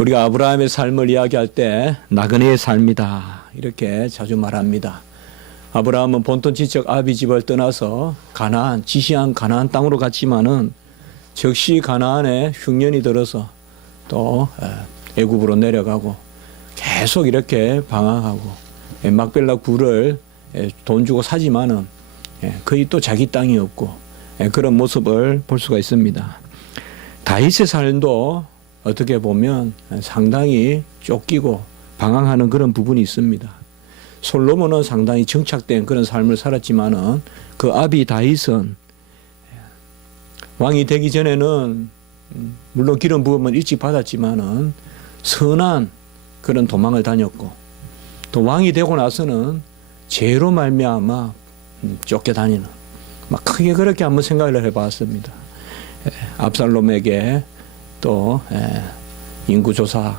우리가 아브라함의 삶을 이야기할 때 나그네의 삶이다 이렇게 자주 말합니다. 아브라함은 본토 지척 아비 집을 떠나서 가나안, 지시한 가나안 땅으로 갔지만은 즉시 가나안에 흉년이 들어서 또 애굽으로 내려가고 계속 이렇게 방황하고 막벨라 굴을 돈 주고 사지만은 거의 또 자기 땅이 없고 그런 모습을 볼 수가 있습니다. 다윗의 삶도 어떻게 보면 상당히 쫓기고 방황하는 그런 부분이 있습니다. 솔로몬은 상당히 정착된 그런 삶을 살았지만은 그 아비 다윗은 왕이 되기 전에는 물론 기름 부음을 일찍 받았지만은 선한 그런 도망을 다녔고 또 왕이 되고 나서는 죄로 말미암아 쫓겨다니는 막 크게 그렇게 한번 생각을 해봤습니다. 압살롬에게 또 인구조사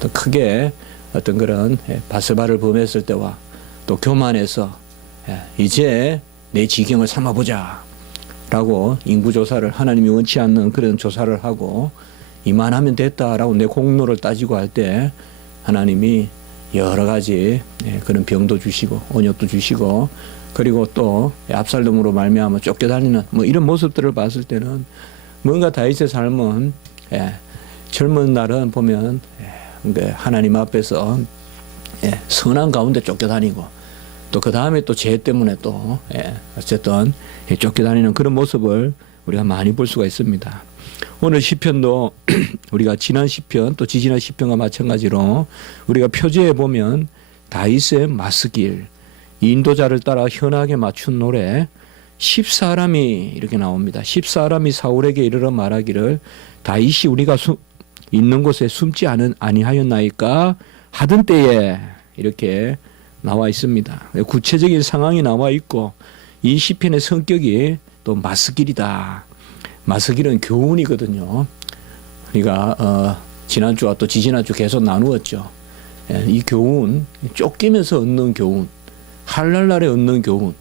또 크게 어떤 그런 바스바를 범했을 때와 또 교만해서 이제 내 지경을 삼아보자 라고 인구조사를 하나님이 원치 않는 그런 조사를 하고 이만하면 됐다라고 내 공로를 따지고 할 때 하나님이 여러 가지 그런 병도 주시고 언역도 주시고 그리고 또 압살롬으로 말미암아 쫓겨다니는 뭐 이런 모습들을 봤을 때는 뭔가 다윗의 삶은 젊은 날은 보면 하나님 앞에서 선한 가운데 쫓겨다니고 또 그 다음에 또 죄 때문에 또 어쨌든 쫓겨다니는 그런 모습을 우리가 많이 볼 수가 있습니다. 오늘 시편도 우리가 지난 시편 또 지지난 시편과 마찬가지로 우리가 표제에 보면 다윗의 마스길 인도자를 따라 현하게 맞춘 노래 10사람이 이렇게 나옵니다. 10사람이 사울에게 이르러 말하기를 다윗이 우리가 있는 곳에 숨지 아니하였나이까 하던 때에 이렇게 나와 있습니다. 구체적인 상황이 나와 있고 이 시편의 성격이 또 마스길이다. 마스길은 교훈이거든요. 우리가 지난주와 또 지지난주 계속 나누었죠. 이 교훈, 쫓기면서 얻는 교훈, 할랄날에 얻는 교훈.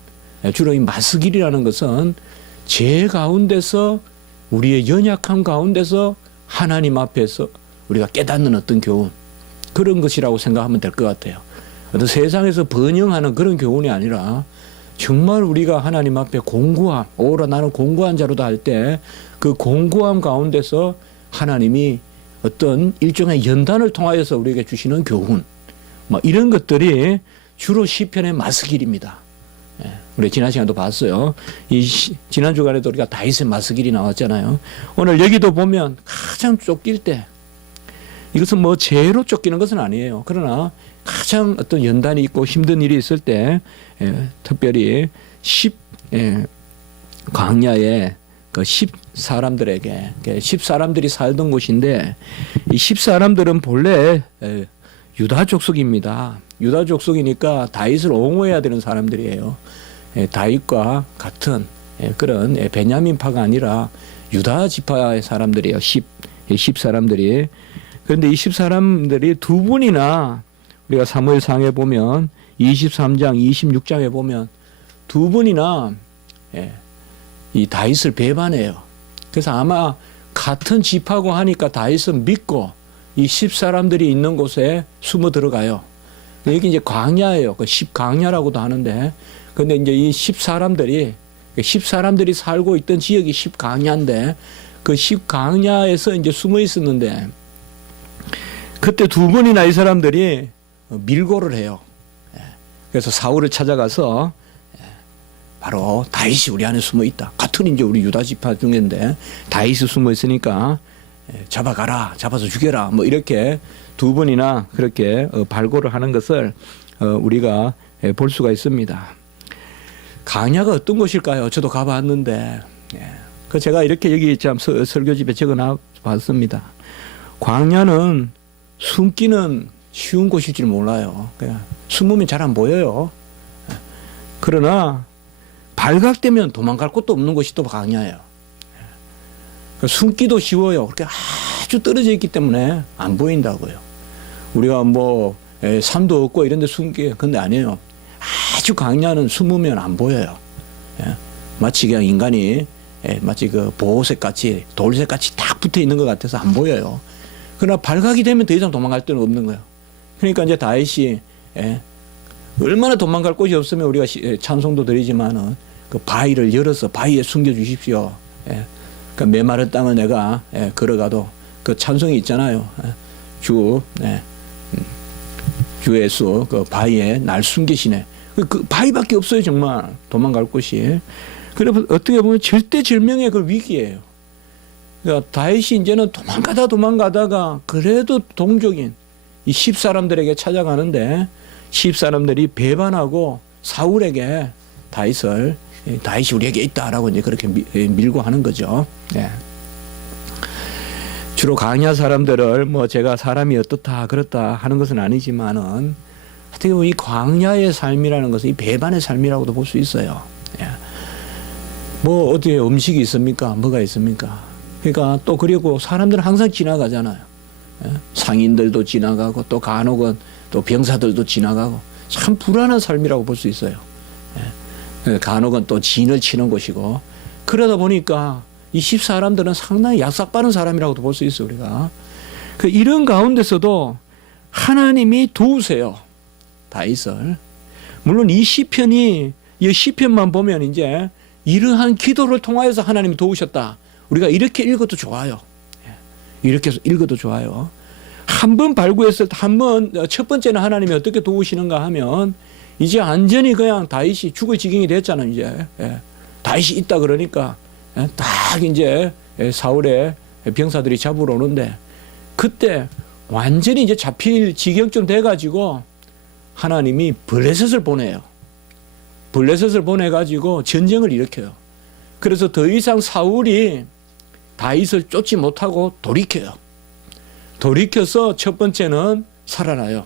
주로 이 마스길이라는 것은 죄 가운데서 우리의 연약함 가운데서 하나님 앞에서 우리가 깨닫는 어떤 교훈, 그런 것이라고 생각하면 될 것 같아요. 어떤 세상에서 번영하는 그런 교훈이 아니라 정말 우리가 하나님 앞에 공고함, 오라 나는 공고한 자로다 할 때 그 공고함 가운데서 하나님이 어떤 일종의 연단을 통하여서 우리에게 주시는 교훈, 뭐 이런 것들이 주로 시편의 마스길입니다. 우리 지난 시간도 봤어요. 지난 주간에도 우리가 다윗의 마스길이 나왔잖아요. 오늘 여기도 보면 가장 쫓길 때 이것은 뭐 죄로 쫓기는 것은 아니에요. 그러나 가장 어떤 연단이 있고 힘든 일이 있을 때 특별히 광야에 그 10사람들에게 10사람들이 살던 곳인데 이 10사람들은 본래 유다 족속입니다. 유다 족속이니까 다윗을 옹호해야 되는 사람들이에요. 다윗과 같은 그런 베냐민파가 아니라 유다 지파의 사람들이에요. 10사람들이. 그런데 이 10사람들이 두 분이나 우리가 사무엘상에 보면 23장, 26장에 보면 두 분이나 이 다윗을 배반해요. 그래서 아마 같은 지파고 하니까 다윗은 믿고 이 10사람들이 있는 곳에 숨어 들어가요. 여기 이제 광야예요. 그 10광야라고도 하는데, 근데 이제 이 10사람들이 살고 있던 지역이 10광야인데, 그 10광야에서 이제 숨어 있었는데, 그때 두 번이나 이 사람들이 밀고를 해요. 그래서 사울을 찾아가서 바로 다윗이 우리 안에 숨어 있다. 같은 이제 우리 유다 지파 중인데 다윗이 숨어 있으니까 잡아가라, 잡아서 죽여라, 뭐 이렇게 두 번이나 그렇게 발고를 하는 것을 우리가 볼 수가 있습니다. 광야가 어떤 곳일까요? 저도 가봤는데 그 제가 이렇게 여기 참 설교집에 적어놨습니다. 광야는 숨기는 쉬운 곳일 줄 몰라요. 그냥 숨으면 잘 안 보여요. 그러나 발각되면 도망갈 곳도 없는 곳이 또 광야예요. 숨기도 쉬워요. 그렇게 아주 떨어져 있기 때문에 안 보인다고요. 우리가 뭐 산도 없고 이런 데 숨기, 근데 아니에요. 아주 광야는 숨으면 안 보여요. 마치 그냥 인간이 마치 그 보호색 같이 돌색 같이 딱 붙어 있는 것 같아서 안 보여요. 그러나 발각이 되면 더 이상 도망갈 데는 없는 거예요. 그러니까 이제 다윗이 얼마나 도망갈 곳이 없으면 우리가 찬송도 드리지만은 그 바위를 열어서 바위에 숨겨 주십시오. 그 메마른 땅을 내가 걸어가도 그 찬송이 있잖아요. 주 예수 그 바위에 날 숨기시네. 그 바위밖에 없어요. 정말 도망갈 곳이. 그래서 어떻게 보면 절대절명의 그 위기예요. 그러니까 다윗이 이제는 도망가다가 그래도 동족인 이 10사람들에게 찾아가는데 10사람들이 배반하고 사울에게 다윗이 우리에게 있다라고 이제 그렇게 밀고 하는 거죠. 주로 강야 사람들을 뭐 제가 사람이 어떻다 그렇다 하는 것은 아니지만은 어떻게 보면 이 광야의 삶이라는 것은 이 배반의 삶이라고도 볼 수 있어요. 뭐 어디에 음식이 있습니까? 뭐가 있습니까? 그러니까 또 그리고 사람들은 항상 지나가잖아요. 상인들도 지나가고 또 간혹은 또 병사들도 지나가고 참 불안한 삶이라고 볼 수 있어요. 간혹은 또 진을 치는 곳이고 그러다 보니까 이 10사람들은 상당히 약삭빠른 사람이라고도 볼 수 있어요. 우리가 이런 가운데서도 하나님이 도우세요. 다윗을. 물론 이 시편이 이 시편만 보면 이제 이러한 기도를 통하여서 하나님이 도우셨다. 우리가 이렇게 읽어도 좋아요. 이렇게 읽어도 좋아요. 한 번 발구했을 때 첫 번째는 하나님이 어떻게 도우시는가 하면 이제 완전히 그냥 다윗이 죽을 지경이 됐잖아요. 이제 다윗이 있다 그러니까 딱 이제 사울의 병사들이 잡으러 오는데 그때 완전히 이제 잡힐 지경쯤 돼가지고 하나님이 블레셋을 보내요. 블레셋을 보내가지고 전쟁을 일으켜요. 그래서 더 이상 사울이 다윗을 쫓지 못하고 돌이켜요. 돌이켜서 첫 번째는 살아나요.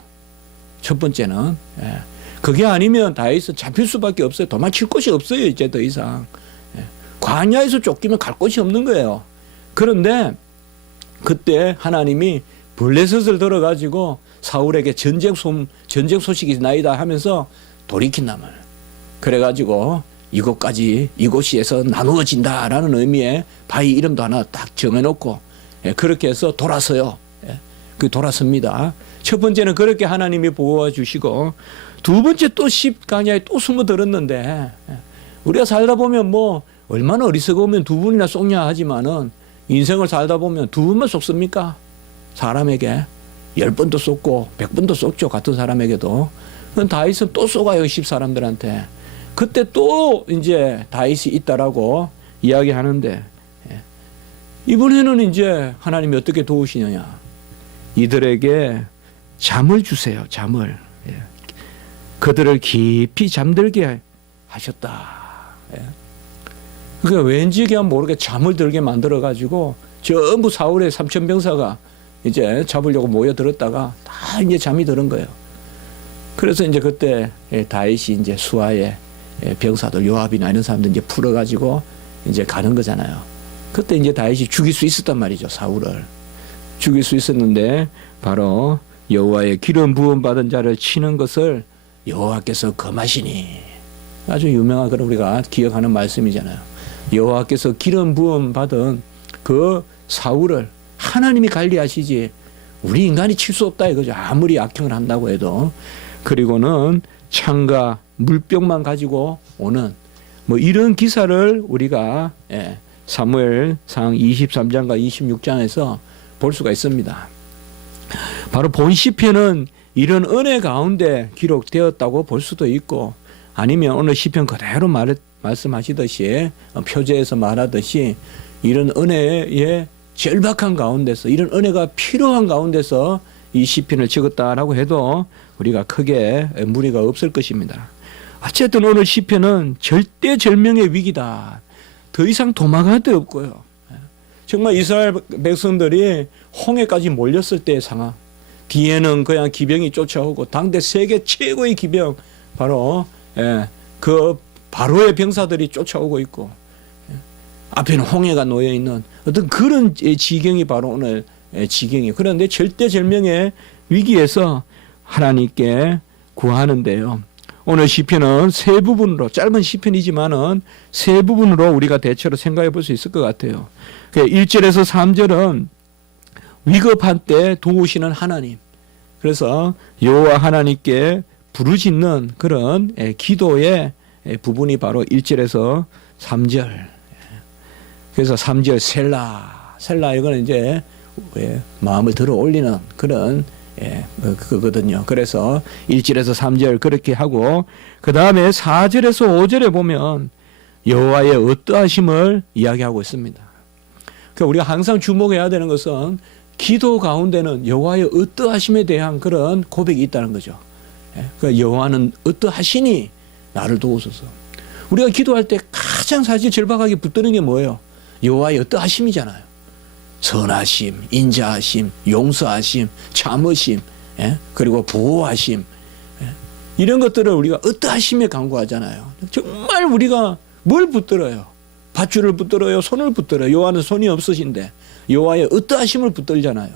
첫 번째는. 그게 아니면 다윗은 잡힐 수밖에 없어요. 도망칠 곳이 없어요. 이제 더 이상. 광야에서 쫓기면 갈 곳이 없는 거예요. 그런데 그때 하나님이 블레셋을 들어가지고 사울에게 전쟁 소식이 나이다 하면서 돌이킨단 말이에요. 그래가지고 이곳이에서 나누어진다라는 의미의 바위 이름도 하나 딱 정해놓고 그렇게 해서 돌아서요. 돌아섭니다. 첫 번째는 그렇게 하나님이 보호해 주시고 두 번째 또 10강야에 또 숨어들었는데 우리가 살다 보면 뭐 얼마나 어리석으면 두 분이나 속냐 하지만은 인생을 살다 보면 두 분만 속습니까? 사람에게 10번도 속고 100번도 속죠. 같은 사람에게도. 다윗은 또 쏘가요. 10사람들한테. 그때 또 이제 다윗이 있다라고 이야기하는데 이번에는 이제 하나님이 어떻게 도우시느냐. 이들에게 잠을 주세요. 잠을. 그들을 깊이 잠들게 하셨다. 그러니까 왠지 그냥 모르게 잠을 들게 만들어가지고 전부 사울의 3,000병사가 이제 잡으려고 모여들었다가 다 이제 잠이 드는 거예요. 그래서 이제 그때 다윗이 이제 수하의 병사들 요압이나 이런 사람들 이제 풀어가지고 이제 가는 거잖아요. 그때 이제 다윗이 죽일 수 있었단 말이죠. 사울을. 죽일 수 있었는데 바로 여호와의 기름 부음 받은 자를 치는 것을 여호와께서 금하시니. 아주 유명한 그런 우리가 기억하는 말씀이잖아요. 여호와께서 기름 부음 받은 그 사울을 하나님이 관리하시지 우리 인간이 칠 수 없다 이거죠. 아무리 악행을 한다고 해도. 그리고는 창과 물병만 가지고 오는 뭐 이런 기사를 우리가 사무엘상 23장과 26장에서 볼 수가 있습니다. 바로 본 시편은 이런 은혜 가운데 기록되었다고 볼 수도 있고 아니면 오늘 시편 그대로 말씀하시듯이 표제에서 말하듯이 이런 은혜의 절박한 가운데서 이런 은혜가 필요한 가운데서 이 시편을 적었다라고 해도 우리가 크게 무리가 없을 것입니다. 어쨌든 오늘 시편은 절대절명의 위기다. 더 이상 도망갈 데 없고요. 정말 이스라엘 백성들이 홍해까지 몰렸을 때의 상황. 뒤에는 그냥 기병이 쫓아오고 당대 세계 최고의 기병 바로 그 바로의 병사들이 쫓아오고 있고 앞에는 홍해가 놓여 있는 어떤 그런 지경이 바로 오늘 지경이에요. 그런데 절대절명의 위기에서 하나님께 구하는데요. 오늘 시편은 세 부분으로 짧은 시편이지만은 세 부분으로 우리가 대체로 생각해 볼 수 있을 것 같아요. 1절에서 3절은 위급한 때 도우시는 하나님. 그래서 여호와 하나님께 부르짖는 그런 기도의 부분이 바로 1절에서 3절. 그래서 3절 셀라 이거는 이제 마음을 들어 올리는 그런 그거거든요. 그래서 1절에서 3절 그렇게 하고 그 다음에 4절에서 5절에 보면 여호와의 어떠하심을 이야기하고 있습니다. 그러니까 우리가 항상 주목해야 되는 것은 기도 가운데는 여호와의 어떠하심에 대한 그런 고백이 있다는 거죠. 그러니까 여호와는 어떠하시니 나를 도우소서. 우리가 기도할 때 가장 사실 절박하게 붙드는 게 뭐예요? 여호와의 어떠하심이잖아요. 선하심, 인자하심, 용서하심, 참으심, 그리고 보호하심, 이런 것들을 우리가 어떠하심에 간구하잖아요. 정말 우리가 뭘 붙들어요? 밧줄을 붙들어요? 손을 붙들어요? 여호와는 손이 없으신데 여호와의 어떠하심을 붙들잖아요.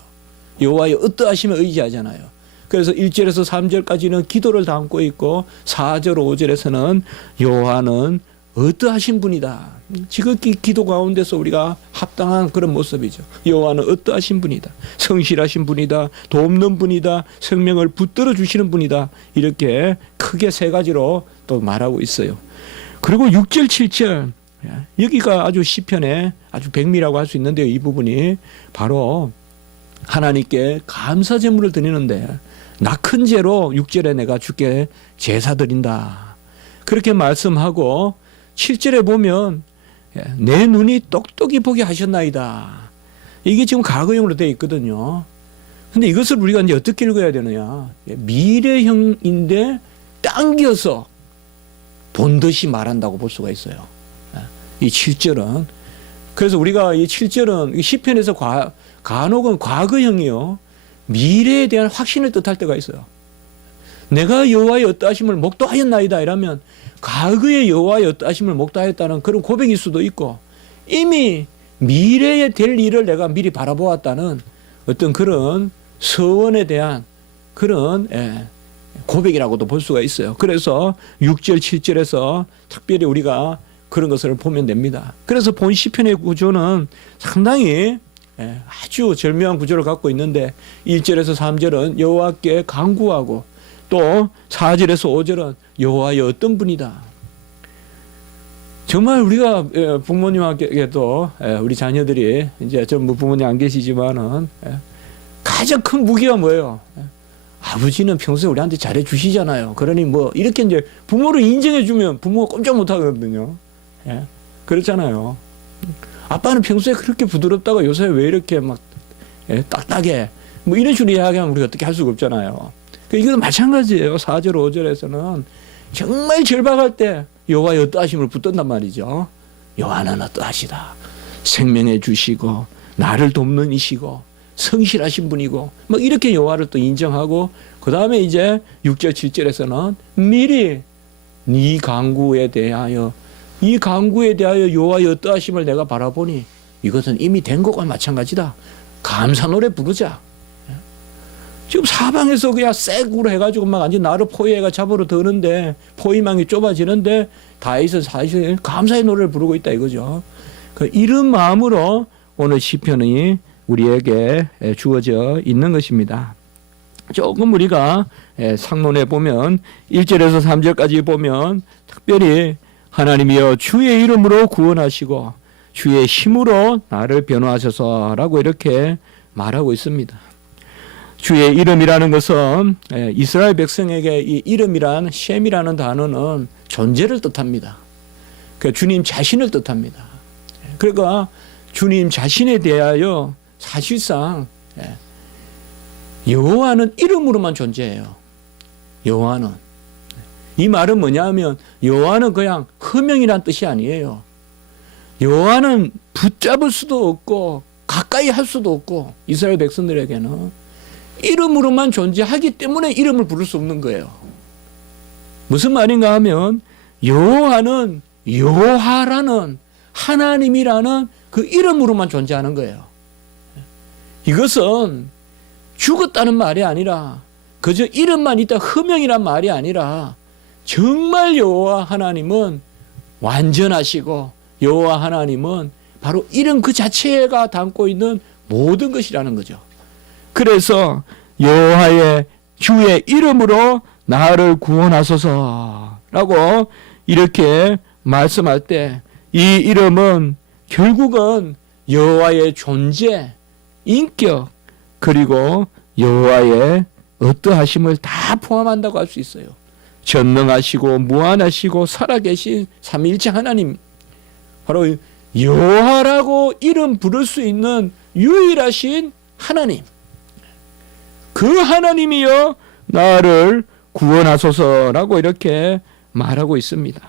여호와의 어떠하심에 의지하잖아요. 그래서 1절에서 3절까지는 기도를 담고 있고 4절, 5절에서는 여호와는 어떠하신 분이다. 지극히 기도 가운데서 우리가 합당한 그런 모습이죠. 여호와는 어떠하신 분이다. 성실하신 분이다. 돕는 분이다. 생명을 붙들어 주시는 분이다. 이렇게 크게 세 가지로 또 말하고 있어요. 그리고 6절, 7절 여기가 아주 시편의 아주 백미라고 할 수 있는데요. 이 부분이 바로 하나님께 감사 제물을 드리는데 낙큰 죄로 6절에 내가 주께 제사 드린다. 그렇게 말씀하고 7절에 보면 내 눈이 똑똑히 보게 하셨나이다. 이게 지금 과거형으로 되어 있거든요. 근데 이것을 우리가 이제 어떻게 읽어야 되느냐. 미래형인데 당겨서 본듯이 말한다고 볼 수가 있어요. 이 7절은. 그래서 우리가 이 7절은 시편에서 간혹은 과거형이요. 미래에 대한 확신을 뜻할 때가 있어요. 내가 여호와의 어떠하심을 목도하였나이다 이러면 과거의 여호와의 어떠하심을 목도하였다는 그런 고백일 수도 있고 이미 미래에 될 일을 내가 미리 바라보았다는 어떤 그런 서원에 대한 그런 고백이라고도 볼 수가 있어요. 그래서 6절, 7절에서 특별히 우리가 그런 것을 보면 됩니다. 그래서 본 시편의 구조는 상당히 아주 절묘한 구조를 갖고 있는데 1절에서 3절은 여호와께 간구하고 또 4절에서 5절은 여호와의 어떤 분이다. 정말 우리가 부모님에게도 우리 자녀들이 이제 전부 부모님 안 계시지만은 가장 큰 무기가 뭐예요? 아버지는 평소에 우리한테 잘해 주시잖아요. 그러니 뭐 이렇게 이제 부모를 인정해 주면 부모가 꼼짝 못 하거든요. 그렇잖아요. 아빠는 평소에 그렇게 부드럽다가 요새 왜 이렇게 막 딱딱해? 뭐 이런 식으로 이야기하면 우리가 어떻게 할 수가 없잖아요. 이것도 마찬가지예요. 4절, 5절에서는 정말 절박할 때 여호와의 어떠하심을 붙든단 말이죠. 여호와는 어떠하시다. 생명해 주시고 나를 돕는 이시고 성실하신 분이고 뭐 이렇게 여호와를 또 인정하고 그 다음에 이제 6절, 7절에서는 미리 네 간구에 대하여 이 간구에 대하여 여호와의 어떠하심을 내가 바라보니 이것은 이미 된 것과 마찬가지다. 감사 노래 부르자. 지금 사방에서 그냥 쎄구로 해가지고 막 완전 나를 포위해가 잡으러 드는데 포위망이 좁아지는데 다윗은 사실 감사의 노래를 부르고 있다 이거죠. 이런 마음으로 오늘 시편이 우리에게 주어져 있는 것입니다. 조금 우리가 상론해 보면 1절에서 3절까지 보면 특별히 하나님이여 주의 이름으로 구원하시고 주의 힘으로 나를 변호하셔서라고 이렇게 말하고 있습니다. 주의 이름이라는 것은 이스라엘 백성에게 이 이름이란 셈이라는 단어는 존재를 뜻합니다. 그러니까 주님 자신을 뜻합니다. 그러니까 주님 자신에 대하여 사실상 여호와는 이름으로만 존재해요. 여호와는. 이 말은 뭐냐면 여호와는 그냥 허명이란 뜻이 아니에요. 여호와는 붙잡을 수도 없고 가까이 할 수도 없고 이스라엘 백성들에게는 이름으로만 존재하기 때문에 이름을 부를 수 없는 거예요. 무슨 말인가 하면 여호와는 여호와라는 하나님이라는 그 이름으로만 존재하는 거예요. 이것은 죽었다는 말이 아니라 그저 이름만 있다 허명이란 말이 아니라 정말 여호와 하나님은 완전하시고 여호와 하나님은 바로 이름 그 자체가 담고 있는 모든 것이라는 거죠. 그래서 여호와의 주의 이름으로 나를 구원하소서라고 이렇게 말씀할 때, 이 이름은 결국은 여호와의 존재, 인격, 그리고 여호와의 어떠하심을 다 포함한다고 할 수 있어요. 전능하시고 무한하시고 살아계신 삼위일체 하나님, 바로 여호와라고 이름 부를 수 있는 유일하신 하나님, 그 하나님이여 나를 구원하소서라고 이렇게 말하고 있습니다.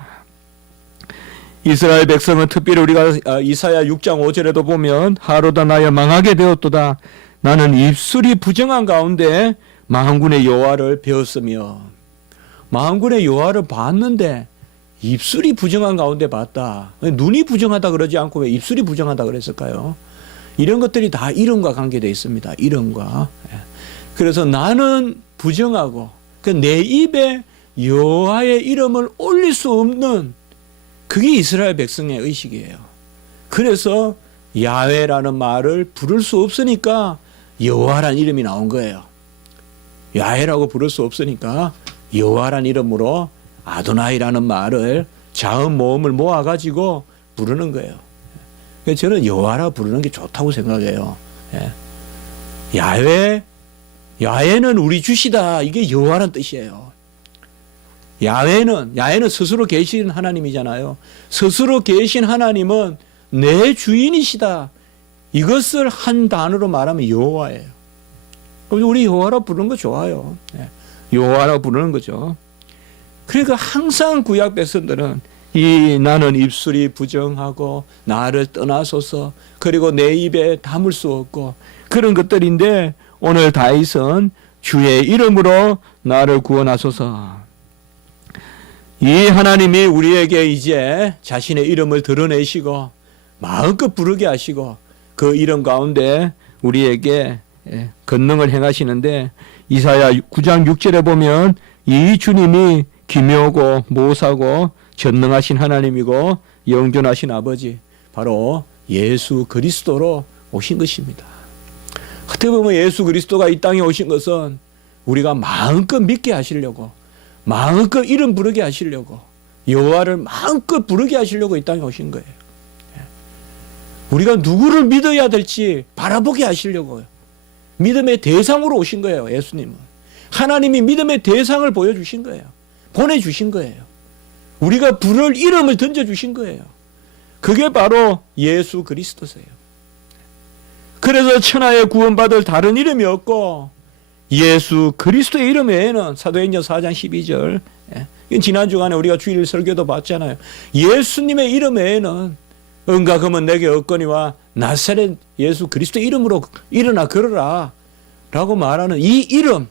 이스라엘 백성은 특별히 우리가 이사야 6장 5절에도 보면 하루다 나여 망하게 되었도다 나는 입술이 부정한 가운데 만군의 여호와를 배웠으며, 만군의 여호와를 봤는데 입술이 부정한 가운데 봤다. 눈이 부정하다 그러지 않고 왜 입술이 부정하다 그랬을까요? 이런 것들이 다 이름과 관계되어 있습니다. 이름과. 그래서 나는 부정하고 내 입에 여호와의 이름을 올릴 수 없는, 그게 이스라엘 백성의 의식이에요. 그래서 야훼라는 말을 부를 수 없으니까 여호와라는 이름이 나온 거예요. 야훼라고 부를 수 없으니까 여호와라는 이름으로 아도나이라는 말을 자음 모음을 모아가지고 부르는 거예요. 그래서 저는 여호와라 부르는 게 좋다고 생각해요. 야훼는 우리 주시다, 이게 여호와라는 뜻이에요. 야훼는 스스로 계신 하나님이잖아요. 스스로 계신 하나님은 내 주인이시다, 이것을 한 단어로 말하면 여호와예요. 우리 여호와라 부르는 거 좋아요. 여호와라 부르는 거죠. 그러니까 항상 구약 백성들은 이 나는 입술이 부정하고 나를 떠나소서, 그리고 내 입에 담을 수 없고 그런 것들인데, 오늘 다윗은 주의 이름으로 나를 구원하소서. 이 하나님이 우리에게 이제 자신의 이름을 드러내시고 마음껏 부르게 하시고 그 이름 가운데 우리에게 권능을 행하시는데, 이사야 9장 6절에 보면 이 주님이 기묘하고 모사고 전능하신 하나님이고 영존하신 아버지, 바로 예수 그리스도로 오신 것입니다. 어떻게 보면 예수 그리스도가 이 땅에 오신 것은 우리가 마음껏 믿게 하시려고, 마음껏 이름 부르게 하시려고, 여호와를 마음껏 부르게 하시려고 이 땅에 오신 거예요. 우리가 누구를 믿어야 될지 바라보게 하시려고요. 믿음의 대상으로 오신 거예요. 예수님은 하나님이 믿음의 대상을 보여주신 거예요. 보내주신 거예요. 우리가 부를 이름을 던져주신 거예요. 그게 바로 예수 그리스도세요. 그래서 천하에 구원받을 다른 이름이 없고 예수 그리스도의 이름 외에는, 사도행전 4장 12절, 지난 주간에 우리가 주일 설교도 봤잖아요. 예수님의 이름 외에는 은과 금은 내게 없거니와 나사렛 예수 그리스도의 이름으로 일어나 걸어라 라고 말하는 이 이름,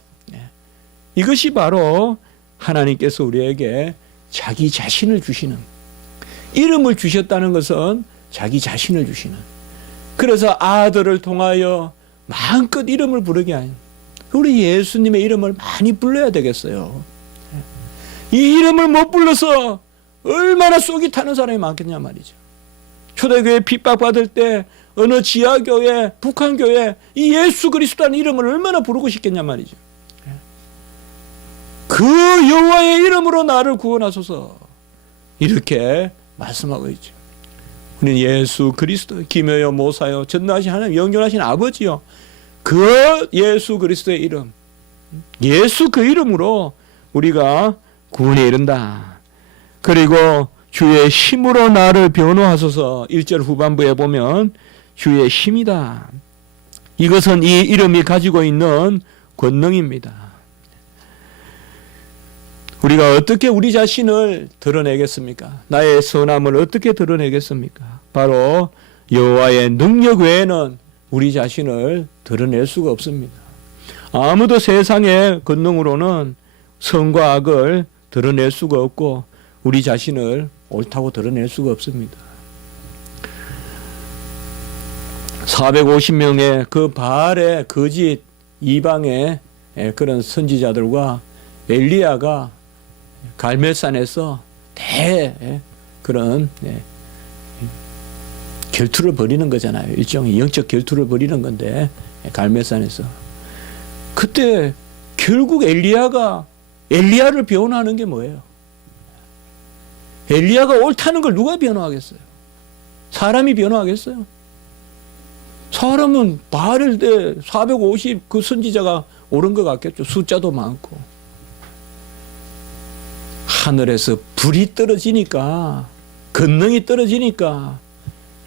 이것이 바로 하나님께서 우리에게 자기 자신을 주시는, 이름을 주셨다는 것은 자기 자신을 주시는, 그래서 아들을 통하여 마음껏 이름을 부르게 하는, 우리 예수님의 이름을 많이 불러야 되겠어요. 이 이름을 못 불러서 얼마나 속이 타는 사람이 많겠냐 말이죠. 초대교회 핍박받을 때 어느 지하교회, 북한교회 이 예수 그리스도라는 이름을 얼마나 부르고 싶겠냐 말이죠. 그 여호와의 이름으로 나를 구원하소서, 이렇게 말씀하고 있죠. 우리는 예수 그리스도, 기묘여 모사여 전능하신 하나님, 영존하신 아버지요, 그 예수 그리스도의 이름, 예수 그 이름으로 우리가 구원에 이른다. 그리고 주의 힘으로 나를 변호하소서, 1절 후반부에 보면 주의 힘이다. 이것은 이 이름이 가지고 있는 권능입니다. 우리가 어떻게 우리 자신을 드러내겠습니까? 나의 선함을 어떻게 드러내겠습니까? 바로 여호와의 능력 외에는 우리 자신을 드러낼 수가 없습니다. 아무도 세상의 권능으로는 선과 악을 드러낼 수가 없고 우리 자신을 옳다고 드러낼 수가 없습니다. 450명의 그 바알의 거짓 이방의 그런 선지자들과 엘리야가 갈멜산에서 그런 결투를 벌이는 거잖아요. 일종의 영적 결투를 벌이는 건데, 갈멜산에서 그때 결국 엘리야를 변호하는 게 뭐예요? 엘리야가 옳다는 걸 누가 변호하겠어요? 사람이 변호하겠어요? 사람은 바알 때 450 그 선지자가 옳은 것 같겠죠. 숫자도 많고. 하늘에서 불이 떨어지니까, 권능이 떨어지니까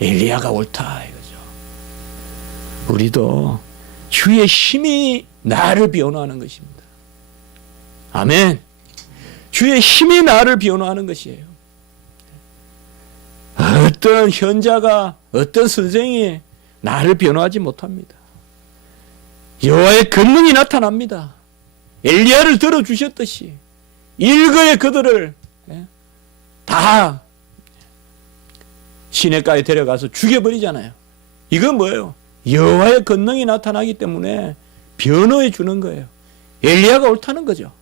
엘리야가 옳다 이거죠. 우리도 주의 힘이 나를 변호하는 것입니다. 아멘. 주의 힘이 나를 변호하는 것이에요. 어떤 현자가, 어떤 선생이 나를 변호하지 못합니다. 여호와의 권능이 나타납니다. 엘리야를 들어주셨듯이 일거에 그들을 다 시내가에 데려가서 죽여버리잖아요. 이건 뭐예요? 여호와의 권능이 나타나기 때문에 변호해 주는 거예요. 엘리야가 옳다는 거죠.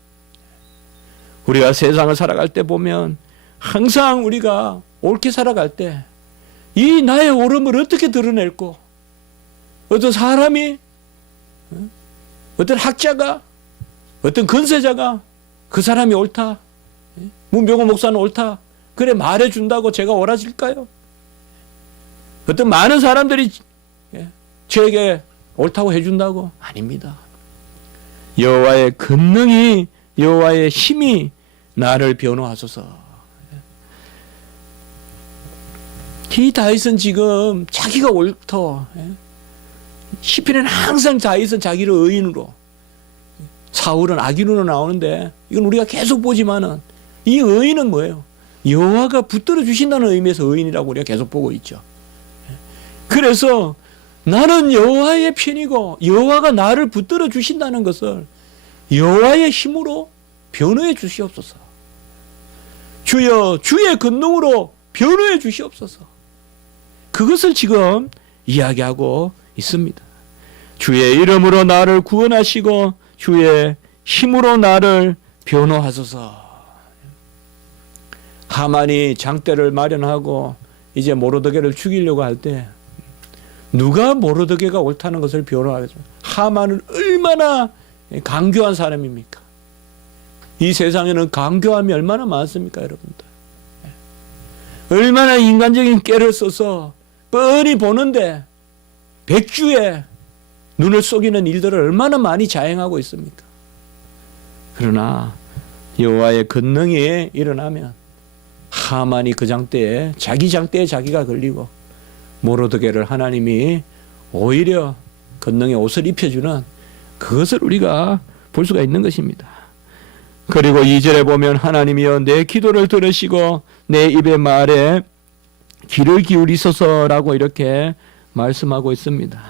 우리가 세상을 살아갈 때 보면 항상 우리가 옳게 살아갈 때 이 나의 옳음을 어떻게 드러낼고, 어떤 사람이, 어떤 학자가, 어떤 건세자가 그 사람이 옳다, 문병호 목사는 옳다, 그래 말해준다고 제가 옳아질까요? 어떤 많은 사람들이 저에게 옳다고 해준다고? 아닙니다. 여호와의 권능이, 여호와의 힘이 나를 변호하소서. 이 다윗은 지금 자기가 옳다. 시편에는 항상 다윗은 자기를 의인으로, 사울은 악인으로 나오는데 이건 우리가 계속 보지만은 이 의인은 뭐예요? 여호와가 붙들어 주신다는 의미에서 의인이라고 우리가 계속 보고 있죠. 그래서 나는 여호와의 편이고 여호와가 나를 붙들어 주신다는 것을 여호와의 힘으로 변호해 주시옵소서. 주여 주의 권능으로 변호해 주시옵소서. 그것을 지금 이야기하고 있습니다. 주의 이름으로 나를 구원하시고 주의 힘으로 나를 변호하소서. 하만이 장대를 마련하고 이제 모르드게를 죽이려고 할 때 누가 모르드게가 옳다는 것을 변호하겠죠? 하만은 얼마나 강교한 사람입니까? 이 세상에는 강교함이 얼마나 많습니까, 여러분들? 얼마나 인간적인 깨를 써서 뻔히 보는데 백주에 눈을 속이는 일들을 얼마나 많이 자행하고 있습니까? 그러나 여호와의 권능이 일어나면 하만이 그 장대에 자기 장대에 자기가 걸리고 모르드게를 하나님이 오히려 권능의 옷을 입혀주는 그것을 우리가 볼 수가 있는 것입니다. 그리고 2절에 보면 하나님이여 내 기도를 들으시고 내 입의 말에 귀를 기울이소서라고 이렇게 말씀하고 있습니다.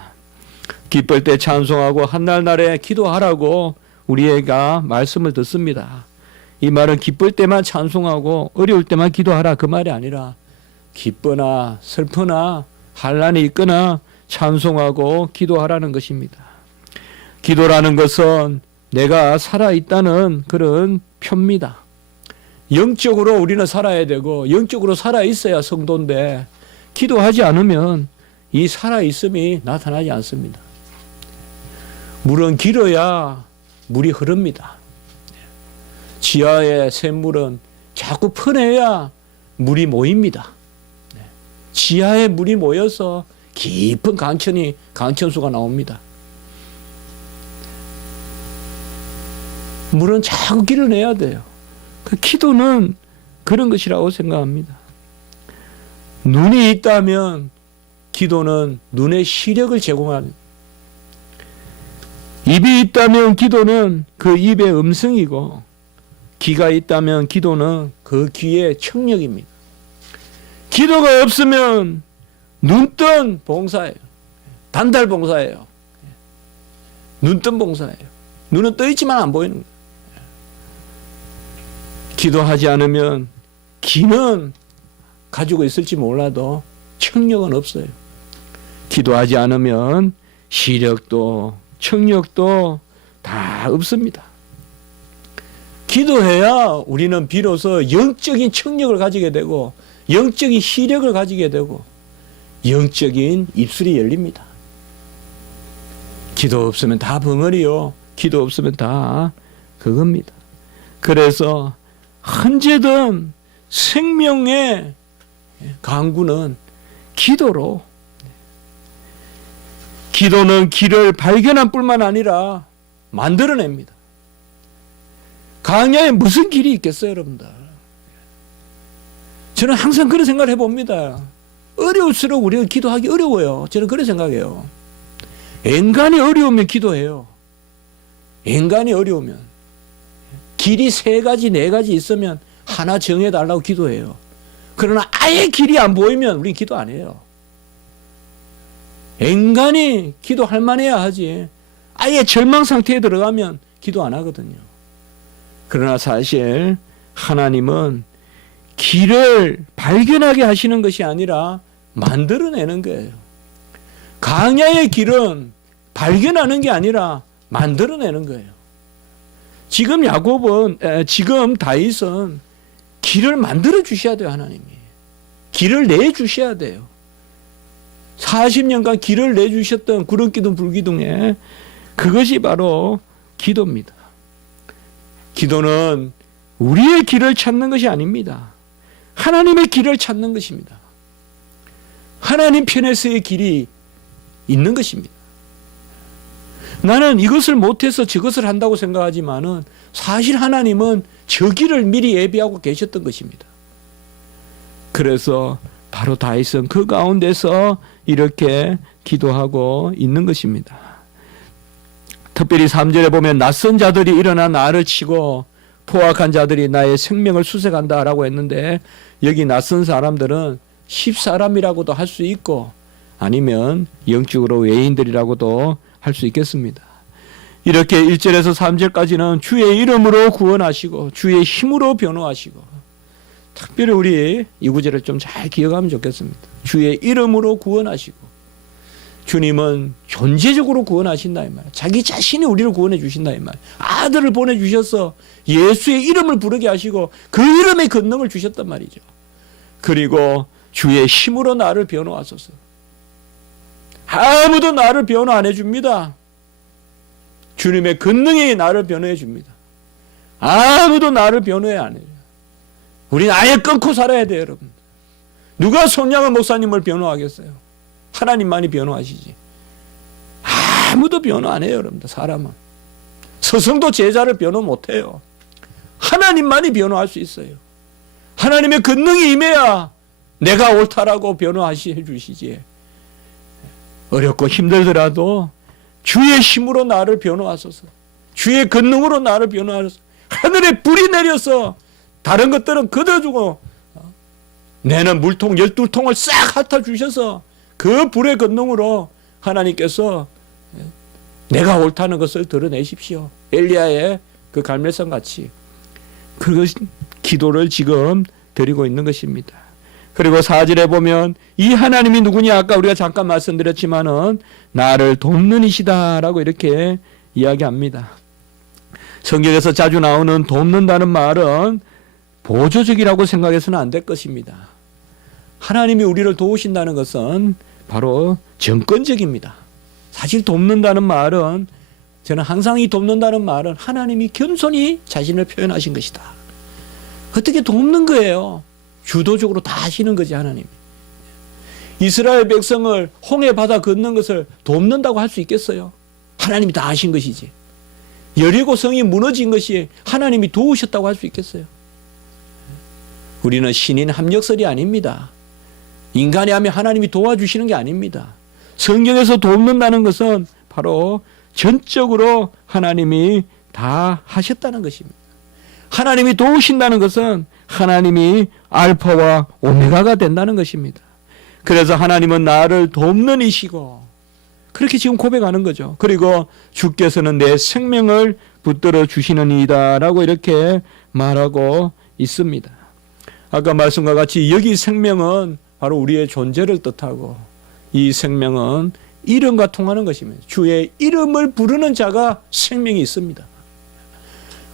기쁠 때 찬송하고 한날날에 기도하라고 우리가 말씀을 듣습니다. 이 말은 기쁠 때만 찬송하고 어려울 때만 기도하라 그 말이 아니라 기쁘나 슬프나 환난이 있거나 찬송하고 기도하라는 것입니다. 기도라는 것은 내가 살아있다는 그런 표입니다. 영적으로 우리는 살아야 되고 영적으로 살아있어야 성도인데 기도하지 않으면 이 살아있음이 나타나지 않습니다. 물은 길어야 물이 흐릅니다. 지하의 샘물은 자꾸 퍼내야 물이 모입니다. 지하에 물이 모여서 깊은 강천수가 나옵니다. 물은 자꾸 길을 내야 돼요. 그 기도는 그런 것이라고 생각합니다. 눈이 있다면 기도는 눈의 시력을 제공하는, 입이 있다면 기도는 그 입의 음성이고, 귀가 있다면 기도는 그 귀의 청력입니다. 기도가 없으면 눈뜬 봉사예요. 단달 봉사예요. 눈뜬 봉사예요. 눈은 떠 있지만 안 보이는 거예요. 기도하지 않으면 귀는 가지고 있을지 몰라도 청력은 없어요. 기도하지 않으면 시력도 청력도 다 없습니다. 기도해야 우리는 비로소 영적인 청력을 가지게 되고 영적인 시력을 가지게 되고 영적인 입술이 열립니다. 기도 없으면 다 벙어리요. 기도 없으면 다 그겁니다. 그래서 언제든 생명의 강구는 기도로, 기도는 길을 발견할 뿐만 아니라 만들어냅니다. 광야에 무슨 길이 있겠어요, 여러분들? 저는 항상 그런 생각을 해봅니다. 어려울수록 우리가 기도하기 어려워요. 저는 그런 생각해요. 인간이 어려우면 기도해요. 인간이 어려우면. 길이 3가지, 4가지 있으면 하나 정해달라고 기도해요. 그러나 아예 길이 안 보이면 우린 기도 안 해요. 인간이 기도할 만해야 하지. 아예 절망 상태에 들어가면 기도 안 하거든요. 그러나 사실 하나님은 길을 발견하게 하시는 것이 아니라 만들어내는 거예요. 광야의 길은 발견하는 게 아니라 만들어내는 거예요. 지금 다윗은 길을 만들어 주셔야 돼요, 하나님이. 길을 내 주셔야 돼요. 40년간 길을 내 주셨던 구름기둥 불기둥에 그것이 바로 기도입니다. 기도는 우리의 길을 찾는 것이 아닙니다. 하나님의 길을 찾는 것입니다. 하나님 편에서의 길이 있는 것입니다. 나는 이것을 못해서 저것을 한다고 생각하지만은 사실 하나님은 저 길을 미리 예비하고 계셨던 것입니다. 그래서 바로 다윗은 그 가운데서 이렇게 기도하고 있는 것입니다. 특별히 3절에 보면 낯선 자들이 일어나 나를 치고 포악한 자들이 나의 생명을 수색한다라고 했는데, 여기 낯선 사람들은 십사람이라고도 할 수 있고 아니면 영적으로 외인들이라고도 할 수 있겠습니다. 이렇게 1절에서 3절까지는 주의 이름으로 구원하시고 주의 힘으로 변호하시고, 특별히 우리 이 구절을 좀 잘 기억하면 좋겠습니다. 주의 이름으로 구원하시고, 주님은 존재적으로 구원하신다 이 말이에요. 자기 자신이 우리를 구원해 주신다 이 말이에요. 아들을 보내주셔서 예수의 이름을 부르게 하시고 그 이름의 권능을 주셨단 말이죠. 그리고 주의 힘으로 나를 변호하소서. 아무도 나를 변호 안 해줍니다. 주님의 권능이 나를 변호해 줍니다. 아무도 나를 변호해 안 해요. 우리는 아예 끊고 살아야 돼요, 여러분. 누가 손양은 목사님을 변호하겠어요? 하나님만이 변호하시지. 아무도 변호 안 해요, 여러분들. 사람은. 스승도 제자를 변호 못 해요. 하나님만이 변호할 수 있어요. 하나님의 권능이 임해야 내가 옳다라고 변호하시 주시지. 어렵고 힘들더라도 주의 힘으로 나를 변호하소서. 주의 권능으로 나를 변호하소서. 하늘에 불이 내려서 다른 것들은 걷어주고 내는 물통 12통을 싹 핥아 주셔서 그 불의 권능으로 하나님께서 내가 옳다는 것을 드러내십시오. 엘리야의 그 갈멜산 같이. 그것 기도를 지금 드리고 있는 것입니다. 그리고 4절에 보면 이 하나님이 누구냐, 아까 우리가 잠깐 말씀드렸지만은 나를 돕는 이시다라고 이렇게 이야기합니다. 성경에서 자주 나오는 돕는다는 말은 보조적이라고 생각해서는 안 될 것입니다. 하나님이 우리를 도우신다는 것은 바로 정권적입니다. 사실 돕는다는 말은, 저는 항상 이 돕는다는 말은 하나님이 겸손히 자신을 표현하신 것이다. 어떻게 돕는 거예요? 주도적으로 다 하시는 거지, 하나님. 이스라엘 백성을 홍해 바다 건넌 것을 돕는다고 할 수 있겠어요? 하나님이 다 하신 것이지. 여리고 성이 무너진 것이 하나님이 도우셨다고 할 수 있겠어요? 우리는 신인 합력설이 아닙니다. 인간이 하면 하나님이 도와주시는 게 아닙니다. 성경에서 돕는다는 것은 바로 전적으로 하나님이 다 하셨다는 것입니다. 하나님이 도우신다는 것은 하나님이 알파와 오메가가 된다는 것입니다. 그래서 하나님은 나를 돕는 이시고, 그렇게 지금 고백하는 거죠. 그리고 주께서는 내 생명을 붙들어 주시는 이다라고 이렇게 말하고 있습니다. 아까 말씀과 같이 여기 생명은 바로 우리의 존재를 뜻하고, 이 생명은 이름과 통하는 것입니다. 주의 이름을 부르는 자가 생명이 있습니다.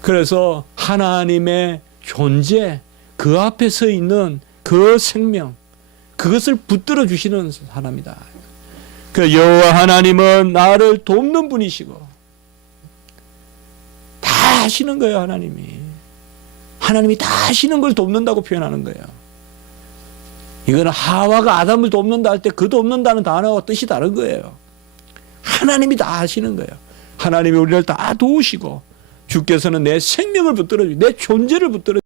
그래서 하나님의 존재, 그 앞에 서 있는 그 생명, 그것을 붙들어 주시는 사람이다. 그 여호와 하나님은 나를 돕는 분이시고, 하시는 거예요, 하나님이. 하나님이 다 하시는 걸 돕는다고 표현하는 거예요. 이거는 하와가 아담을 돕는다 할 때 그 돕는다는 단어와 뜻이 다른 거예요. 하나님이 다 하시는 거예요. 하나님이 우리를 다 도우시고 주께서는 내 생명을 붙들어 주시고 내 존재를 붙들어